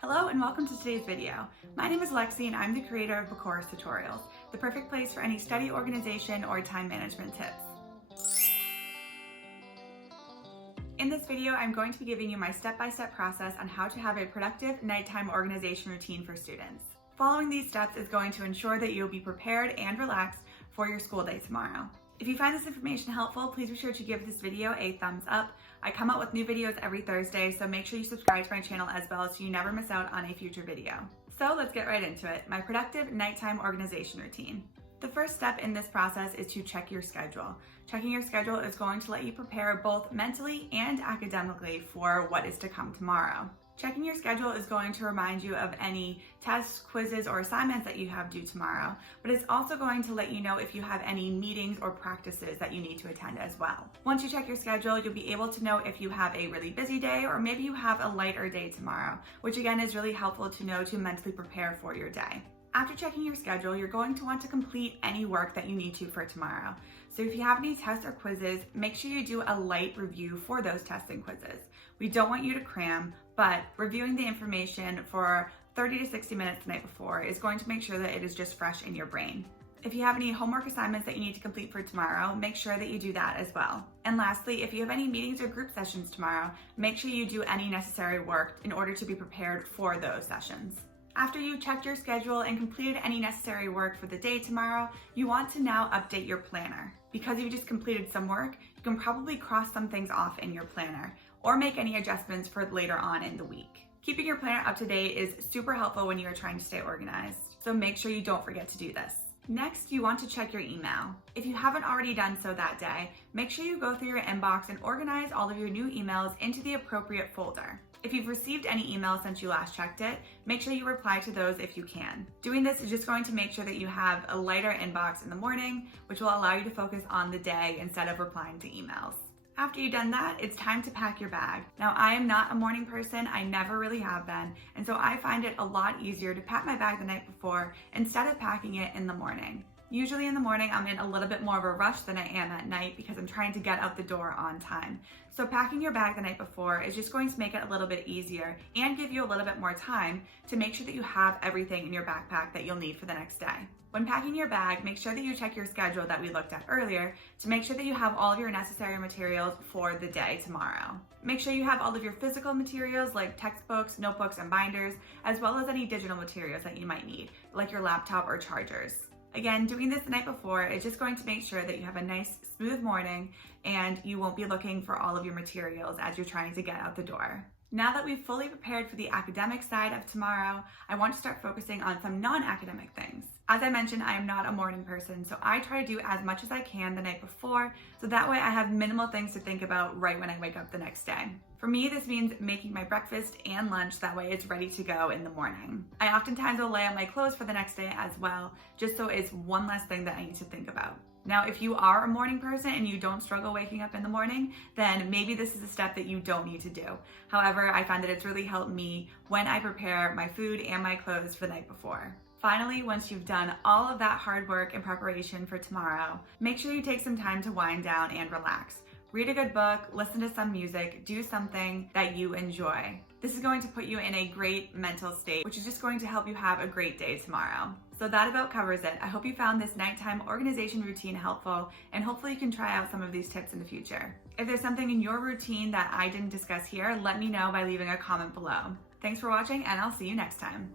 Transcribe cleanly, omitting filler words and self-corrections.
Hello and welcome to today's video. My name is Lexi and I'm the creator of Bukuras tutorials, the perfect place for any study organization or time management tips. In this video, I'm going to be giving you my step-by-step process on how to have a productive nighttime organization routine for students. Following these steps is going to ensure that you'll be prepared and relaxed for your school day tomorrow. If you find this information helpful, please be sure to give this video a thumbs up. I come out with new videos every Thursday, so make sure you subscribe to my channel as well so you never miss out on a future video. So let's get right into it, my productive nighttime organization routine. The first step in this process is to check your schedule. Checking your schedule is going to let you prepare both mentally and academically for what is to come tomorrow. Checking your schedule is going to remind you of any tests, quizzes, or assignments that you have due tomorrow, but it's also going to let you know if you have any meetings or practices that you need to attend as well. Once you check your schedule, you'll be able to know if you have a really busy day or maybe you have a lighter day tomorrow, which again is really helpful to know to mentally prepare for your day. After checking your schedule, you're going to want to complete any work that you need to for tomorrow. So if you have any tests or quizzes, make sure you do a light review for those tests and quizzes. We don't want you to cram, but reviewing the information for 30 to 60 minutes the night before is going to make sure that it is just fresh in your brain. If you have any homework assignments that you need to complete for tomorrow, make sure that you do that as well. And lastly, if you have any meetings or group sessions tomorrow, make sure you do any necessary work in order to be prepared for those sessions. After you've checked your schedule and completed any necessary work for the day tomorrow, you want to now update your planner. Because you've just completed some work, you can probably cross some things off in your planner or make any adjustments for later on in the week. Keeping your planner up to date is super helpful when you are trying to stay organized, so make sure you don't forget to do this. Next, you want to check your email. If you haven't already done so that day, make sure you go through your inbox and organize all of your new emails into the appropriate folder. If you've received any emails since you last checked it, make sure you reply to those if you can. Doing this is just going to make sure that you have a lighter inbox in the morning, which will allow you to focus on the day instead of replying to emails. After you've done that, it's time to pack your bag. Now, I am not a morning person, I never really have been, and so I find it a lot easier to pack my bag the night before instead of packing it in the morning. Usually in the morning, I'm in a little bit more of a rush than I am at night because I'm trying to get out the door on time. So packing your bag the night before is just going to make it a little bit easier and give you a little bit more time to make sure that you have everything in your backpack that you'll need for the next day. When packing your bag, make sure that you check your schedule that we looked at earlier to make sure that you have all of your necessary materials for the day tomorrow. Make sure you have all of your physical materials like textbooks, notebooks, and binders, as well as any digital materials that you might need, like your laptop or chargers. Again, doing this the night before is just going to make sure that you have a nice, smooth morning and you won't be looking for all of your materials as you're trying to get out the door. Now that we've fully prepared for the academic side of tomorrow, I want to start focusing on some non-academic things. As I mentioned, I am not a morning person, so I try to do as much as I can the night before, so that way I have minimal things to think about right when I wake up the next day. For me, this means making my breakfast and lunch, that way it's ready to go in the morning. I oftentimes will lay out my clothes for the next day as well, just so it's one less thing that I need to think about. Now, if you are a morning person and you don't struggle waking up in the morning, then maybe this is a step that you don't need to do. However, I find that it's really helped me when I prepare my food and my clothes for the night before. Finally, once you've done all of that hard work and preparation for tomorrow, make sure you take some time to wind down and relax. Read a good book, listen to some music, do something that you enjoy. This is going to put you in a great mental state, which is just going to help you have a great day tomorrow. So that about covers it. I hope you found this nighttime organization routine helpful, and hopefully you can try out some of these tips in the future. If there's something in your routine that I didn't discuss here, let me know by leaving a comment below. Thanks for watching, and I'll see you next time.